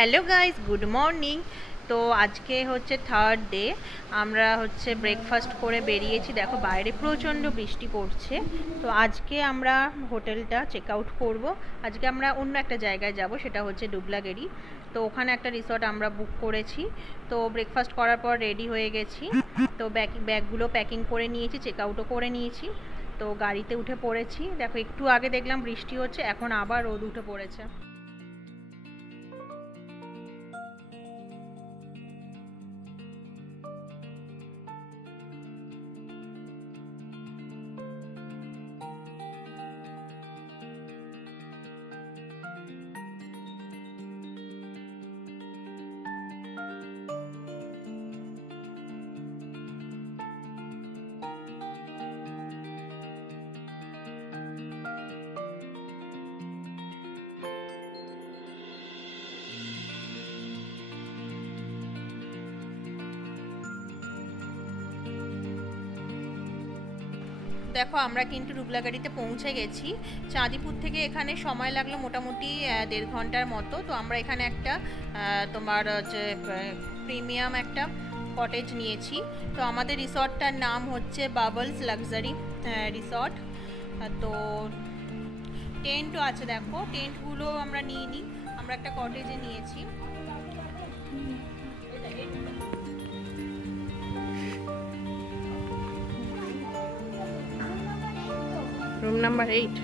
Hello guys, good morning. তো আজকে হচ্ছে থার্ড ডে। আমরা হচ্ছে ব্রেকফাস্ট করে বেরিয়েছি। দেখো বাইরে প্রচণ্ড বৃষ্টি পড়ছে। তো আজকে আমরা হোটেলটা চেক আউট করবো। আজকে আমরা অন্য একটা জায়গায় যাব, সেটা হচ্ছে ডুবলাগেরি। তো ওখানে একটা রিসর্ট আমরা বুক করেছি। তো ব্রেকফাস্ট করার পর রেডি হয়ে গেছি। তো ব্যাগগুলো প্যাকিং করে নিয়েছি, চেক আউটও করে নিয়েছি। তো গাড়িতে উঠে পড়েছি। দেখো একটু আগে দেখলাম বৃষ্টি হচ্ছে, এখন আবার রোদ উঠে পড়েছে। দেখো আমরা কিন্তু ডুবলাগাড়িতে পৌঁছে গেছি। চাঁদিপুর থেকে এখানে সময় লাগলো মোটামুটি 1.5 ঘন্টার মতো। তো আমরা এখানে একটা তোমার হচ্ছে প্রিমিয়াম একটা কটেজ নিয়েছি। তো আমাদের রিসর্টটার নাম হচ্ছে বাবলস লাক্সারি রিসর্ট। তো টেন্টও আছে, দেখো টেন্টগুলো আমরা নিইনি, আমরা একটা কটেজে নিয়েছি। Room number 8।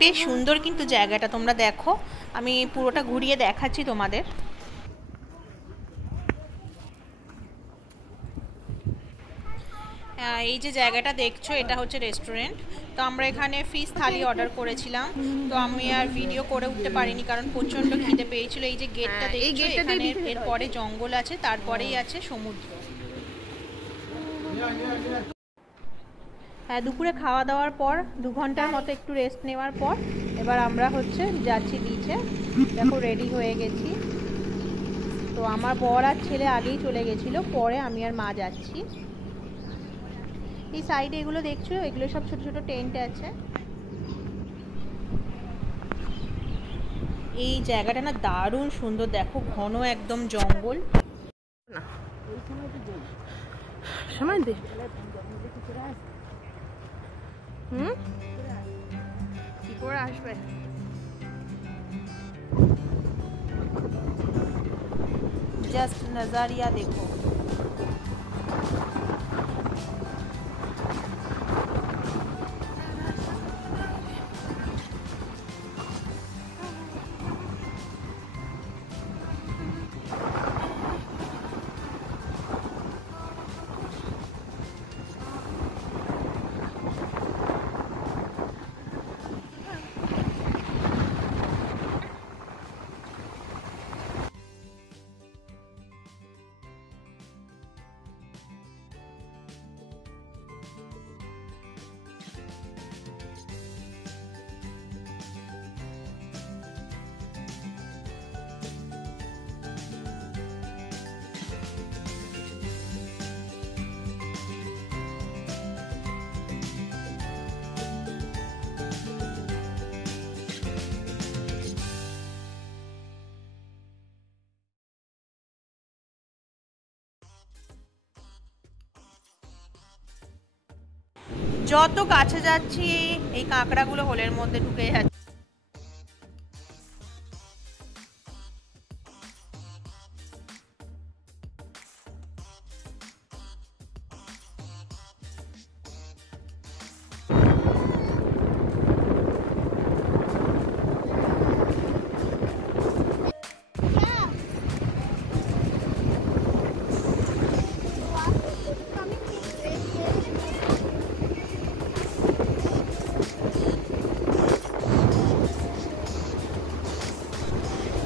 বেশ সুন্দর কিন্তু জায়গাটা, তোমরা দেখো, আমি পুরোটা ঘুরিয়ে দেখাচ্ছি তোমাদের। এই যে জায়গাটা দেখছো, এটা হচ্ছে রেস্টুরেন্ট। তো আমরা এখানে ফিশ থালি অর্ডার করেছিলাম। তো আমি আর ভিডিও করে উঠতে পারিনি, কারণ প্রচণ্ড খিদে পেয়েছিল। এই যে গেটটা দেখছো, এখানে এরপরে জঙ্গল আছে, তারপরেই আছে সমুদ্র। হ্যাঁ, দুপুরে খাওয়া দাওয়ার পর 2 ঘন্টার মতো একটু রেস্ট নেওয়ার পর এবার আমরা হচ্ছে যাচ্ছি বিচে। দেখো রেডি হয়ে গেছি। তো আমার বর আর ছেলে আগেই চলে গেছিলো, পরে আমি আর মা যাচ্ছি। এই সাইডে এগুলো দেখছো, এগুলো সব ছোট ছোট টেন্ট আছে। এই জায়গাটা না দারুণ সুন্দর, দেখো ঘন একদম জঙ্গল। না সময় দে। কি করে আসবে? জাস্ট নজারিয়া দেখো। যত কাছে যাচ্ছি এই কাঁকড়াগুলো হোলের মধ্যে ঢুকে যাচ্ছে।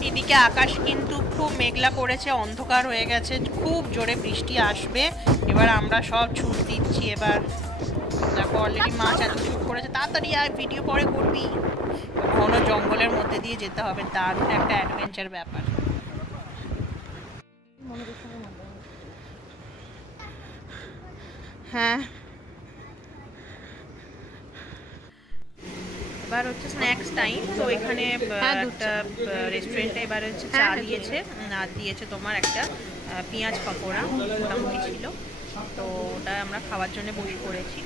এদিকে আকাশ কিন্তু খুব মেঘলা করেছে, অন্ধকার হয়ে গেছে, খুব জোরে বৃষ্টি আসবে। এবার আমরা সব ছুট দিচ্ছি। এবার দেখো অলরেডি মাছ এত ছুট করেছে, তাড়াতাড়ি আর ভিডিও পরে করবি। ঘন জঙ্গলের মধ্যে দিয়ে যেতে হবে, দারুণ একটা অ্যাডভেঞ্চার ব্যাপার। হ্যাঁ, এবার হচ্ছে স্ন্যাক্স টাইম। তো এখানে একটা রেস্টুরেন্টে এবার হচ্ছে চা দিয়েছে, আর দিয়েছে তোমার একটা পেঁয়াজ পকোড়া, মোটামুটি ছিল। তো ওটা আমরা খাওয়ার জন্য বসে পড়েছি।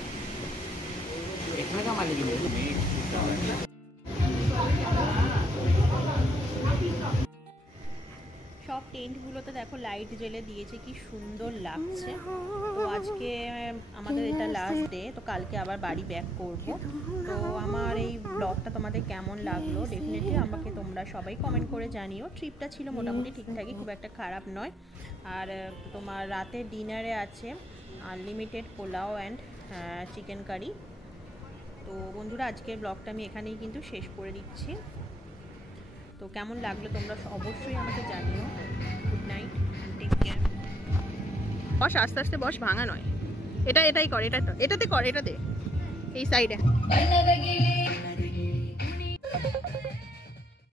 সব টেন্টগুলোতে দেখো লাইট জ্বেলে দিয়েছে, কি সুন্দর লাগছে। তো আজকে আমাদের এটা লাস্ট ডে, তো কালকে আবার বাড়ি ব্যাক করব। তো আমার এই ব্লগটা তোমাদের কেমন লাগলো ডেফিনেটলি আমাকে তোমরা সবাই কমেন্ট করে জানিও। ট্রিপটা ছিল মোটামুটি ঠিকঠাকই, খুব একটা খারাপ নয়। আর তোমার রাতের ডিনারে আছে unlimited pulao and chicken curry. তো বন্ধুরা, আজকের ব্লগটা আমি এখানেই কিন্তু শেষ করে দিচ্ছি। তো কেমন লাগলো তোমরা অবশ্যই আমাকে জানিও। Good night, take care. Boss, আস্তে আস্তে বস, ভাঙা নয়। এটাই কর, এটাতে কর, এটাতে এই সাইডে।